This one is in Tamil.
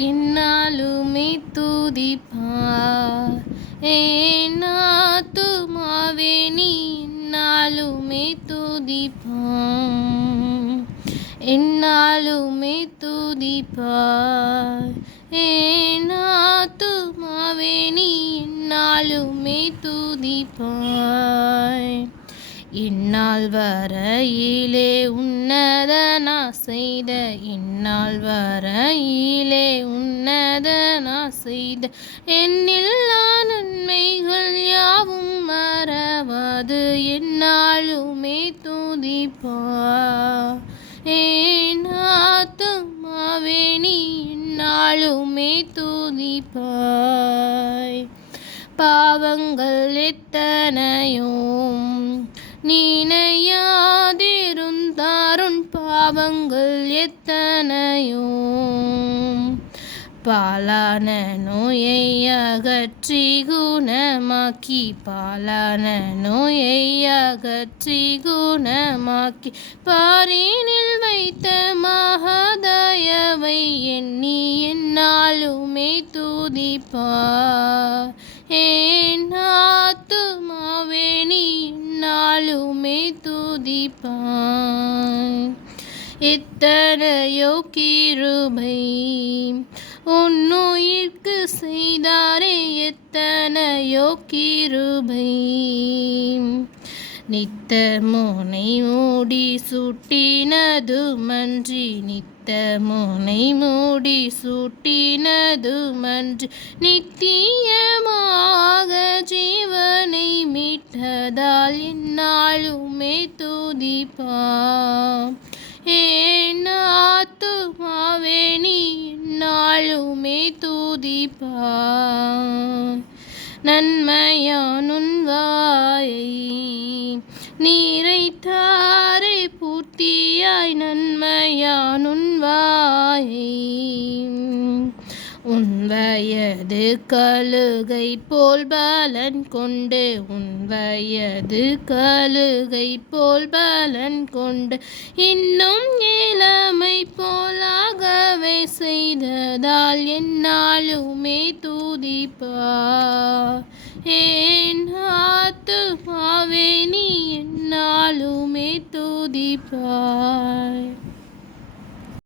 என்னாலுமே துதிப்பார் என் ஆத்துமாவே நீ என்னாலுமே துதிப்பார் என்னாலுமே துதிப்பார் என் ஆத்துமாவே நீ என்னாலுமே துதிப்பாய் இந்நாள் வரையிலே உன்னதனா செய்த இந்நாள் வரையிலே உன்னதனா செய்த என்னில்லா நன்மைகள் யாவும் மறவாது என்னாலுமே துதிப்பார் என் ஆத்துமாவே நீ என்னாலுமே துதிப்பாய் பாவங்கள் எத்தனையும் நினையாதிருந்தாருன் பாவங்கள் எத்தனையும் பாலான நோயை அகற்றி குணமாக்கி பாலான நோயை அகற்றி குணமாக்கி பாரினில் வைத்த மகதயவை எண்ணி என்னாலுமே துதிப்பார் என் ஆத்துமாவே நீ என்னாலுமே துதிப்பாய் எத்தனையோ கிருபை உன்னுயிர்க்கு செய்தாரே எத்தனையோ கிருபை நித்த மோனை மூடி சுட்டினதுமன்றி நித்த மோனை மூடி சுட்டினதுமன்றி நித்தியமாக ஜீவனை மீட்டதால் என்னாலுமே துதிப்பார் என் ஆத்துமாவே நீ என்னாலுமே துதிப்பார் நன்மையானுன் வாயை நீரைத்தாரே பூர்த்தியாய் நன்மையானுன் வாயை உன் வயது கழுகை போல் பலன் கொண்டு உன் வயது கழுகை போல் பலன் கொண்டு இன்னும் இளமை போலாகவே செய்ததால் என்னாலுமே துதிப்பார் என் ஆத்துமாவே நீ என்னாலுமே துதிப்பாய்.